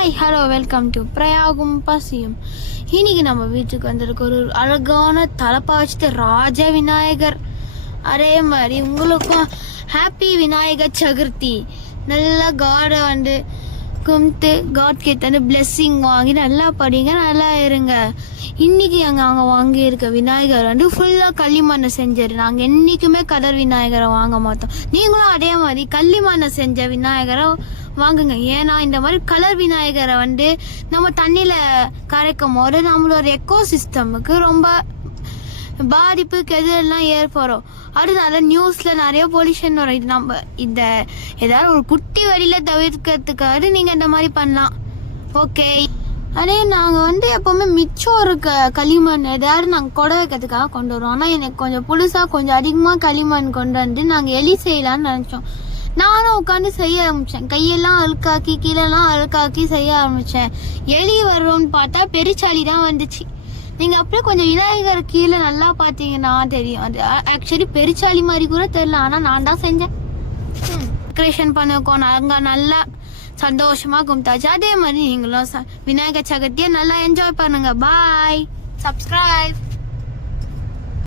Hi hello welcome to பிரயாகும் பசியும். இன்னைக்கு நம்ம வீட்டுக்கு வந்திருக்க ஒரு அழகான தலப்பா வச்சுட்டு ராஜ விநாயகர். அதே மாதிரி உங்களுக்கும் ஹாப்பி விநாயகர் சதுர்த்தி. நல்லா காடை வந்து கும்பிட்டு காட் கிட்ட வந்து பிளெஸ்ஸிங் வாங்கி நல்லா படிங்க, நல்லா இருங்க. இன்னைக்கு அங்கே வாங்கி இருக்க விநாயகர் வந்து ஃபுல்லாக களிமண்ணை செஞ்சாரு. நாங்கள் என்றைக்குமே கலர் விநாயகரை வாங்க மாட்டோம். நீங்களும் அதே மாதிரி களிமண்ணை செஞ்ச விநாயகரை வாங்குங்க. ஏன்னா இந்த மாதிரி கலர் விநாயகரை வந்து நம்ம தண்ணியில் கரைக்கும் போது நம்மளோட எக்கோ சிஸ்டமுக்கு ரொம்ப பாதிப்புக்கு எதுலாம் ஏற்படும். அதனால நியூஸ்ல நிறைய பொல்யூஷன் வரும். இது நம்ம இந்த ஏதாவது ஒரு குட்டி வழியில தவிர்க்கிறதுக்காக நீங்க இந்த மாதிரி பண்ணலாம். ஓகே, அதே நாங்கள் வந்து எப்பவுமே மிச்சம் இருக்க களிமண் ஏதாவது நாங்கள் கொடை வைக்கிறதுக்காக கொண்டு வருவோம். ஆனால் எனக்கு கொஞ்சம் புதுசாக கொஞ்சம் அதிகமாக களிமண் கொண்டு வந்து நாங்கள் எலி செய்யலான்னு நினச்சோம். நானும் உட்காந்து செய்ய ஆரம்பித்தேன். கையெல்லாம் அழுக்காக்கி கீழெல்லாம் அழுக்காக்கி செய்ய ஆரம்பித்தேன். எலி வரும்னு பார்த்தா பெருச்சாளி தான் வந்துச்சு. நீங்கள் அப்படியே கொஞ்சம் விநாயகர் கீழே நல்லா பார்த்தீங்கன்னா தெரியும். அது ஆக்சுவலி பெருச்சாளி மாதிரி கூட தெரியல, ஆனால் நான் தான் செஞ்சேன். டெக்கரேஷன் பண்ணிருக்கோம். நாங்கள் நல்லா சந்தோஷமாக கும்பிட்டாச்சு. அதே மாதிரி நீங்களும் விநாயகர் சதுர்த்தியை நல்லா என்ஜாய் பண்ணுங்க. பாய், சப்ஸ்கிரைப்.